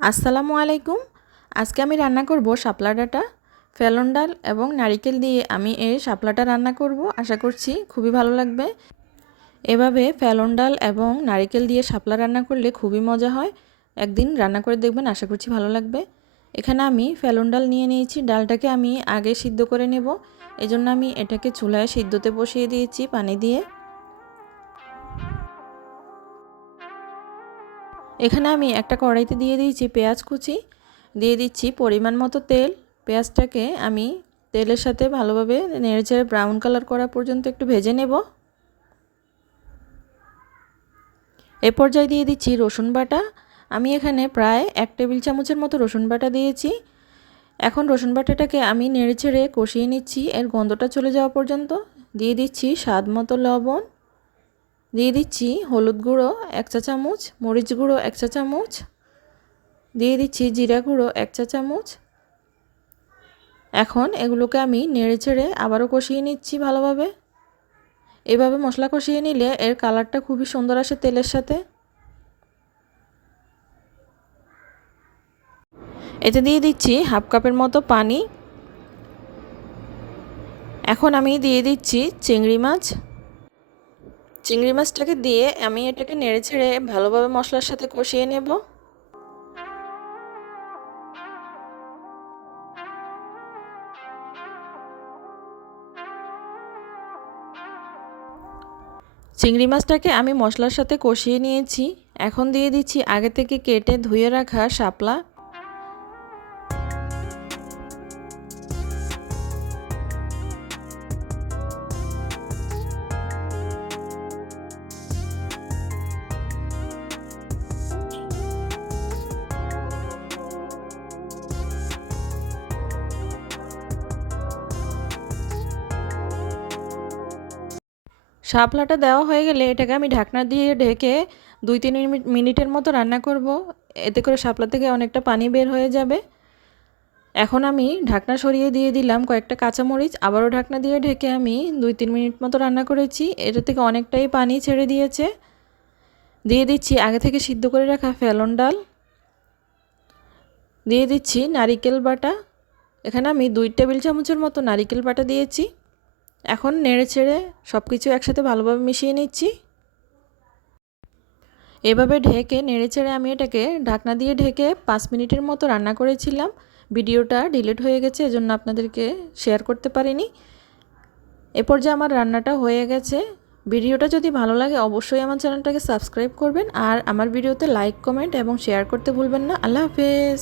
আসসালামু আলাইকুম। আজকে আমি রান্না করব শাপলা ডাটা, ফেলন ডাল এবং নারিকেল দিয়ে আমি এই শাপলাটা রান্না করব। আশা করছি খুবই ভালো লাগবে। এভাবে ফেলন ডাল এবং নারিকেল দিয়ে শাপলা রান্না করলে খুবই মজা হয়। একদিন রান্না করে দেখবেন, আশা করছি ভালো লাগবে। এখানে আমি ফেলন ডাল নিয়ে নিয়েছি। ডালটাকে আমি আগে সিদ্ধ করে নেব। এজন্য আমি এটাকে চুলায় সিদ্ধতে বসিয়ে দিয়েছি পানি দিয়ে। এখানে আমি একটা কড়াইতে দিয়ে দিয়েছি পেঁয়াজ কুচি। দিয়ে দিচ্ছি পরিমাণ মতো তেল। পেঁয়াজটাকে আমি তেলের সাথে ভালোভাবে নেড়েচেড়ে ব্রাউন কালার করা পর্যন্ত একটু ভেজে নেব। এ পর্যায়ে দিয়ে দিচ্ছি রসুন বাটা। আমি এখানে প্রায় এক টেবিল চামচের মতো রসুন বাটা দিয়েছি। এখন রসুন বাটাটাকে আমি নেড়েচেড়ে কষিয়ে নিচ্ছি। এর গন্ধটা চলে যাওয়া পর্যন্ত। দিয়ে দিচ্ছি স্বাদ মতো লবণ। দিয়ে দিচ্ছি হলুদ গুঁড়ো এক চা চামচ, মরিচ গুঁড়ো এক চা চামচ, দিয়ে দিচ্ছি জিরা গুঁড়ো এক চা চামচ। এখন এগুলোকে আমি নেড়ে ছেড়ে আবারও কষিয়ে নিচ্ছি ভালোভাবে। এভাবে মশলা কষিয়ে নিলে এর কালারটা খুবই সুন্দর আসে তেলের সাথে। এতে দিয়ে দিচ্ছি হাফ কাপের মতো পানি। এখন আমি দিয়ে দিচ্ছি চিংড়ি মাছ। চিংড়ি মাছটাকে দিয়ে আমি এটাকে নেড়ে ছেড়ে ভালোভাবে মশলার সাথে কষিয়ে নেব। চিংড়ি মাছটাকে আমি মশলার সাথে কষিয়ে নিয়েছি। এখন দিয়ে দিচ্ছি আগে থেকে কেটে ধুয়ে রাখা শাপলা। শাপলাটা দেওয়া হয়ে গেলে এটাকে আমি ঢাকনা দিয়ে ঢেকে দুই তিন মিনিটের মতো রান্না করব। এতে করে শাপলা থেকে অনেকটা পানি বের হয়ে যাবে। এখন আমি ঢাকনা সরিয়ে দিয়ে দিলাম কয়েকটা কাঁচামরিচ। আবারও ঢাকনা দিয়ে ঢেকে আমি দুই তিন মিনিট মতো রান্না করেছি। এটা থেকে অনেকটাই পানি ছেড়ে দিয়েছে। দিয়ে দিচ্ছি আগে থেকে সিদ্ধ করে রাখা ফেলন ডাল। দিয়ে দিচ্ছি নারিকেল বাটা। এখানে আমি দুই টেবিল চামচের মতো নারিকেল বাটা দিয়েছি। এখন নেড়ে ছেড়ে সব কিছু একসাথে ভালোভাবে মিশিয়ে নিচ্ছি। এভাবে ঢেকে, নেড়ে ছেড়ে আমি এটাকে ঢাকনা দিয়ে ঢেকে পাঁচ মিনিটের মতো রান্না করেছিলাম। ভিডিওটা ডিলিট হয়ে গেছে, এজন্য আপনাদেরকে শেয়ার করতে পারিনি। এ পর্যায়ে আমার রান্নাটা হয়ে গেছে। ভিডিওটা যদি ভালো লাগে, অবশ্যই আমার চ্যানেলটাকে সাবস্ক্রাইব করবেন আর আমার ভিডিওতে লাইক, কমেন্ট এবং শেয়ার করতে ভুলবেন না। আল্লাহ হাফেজ।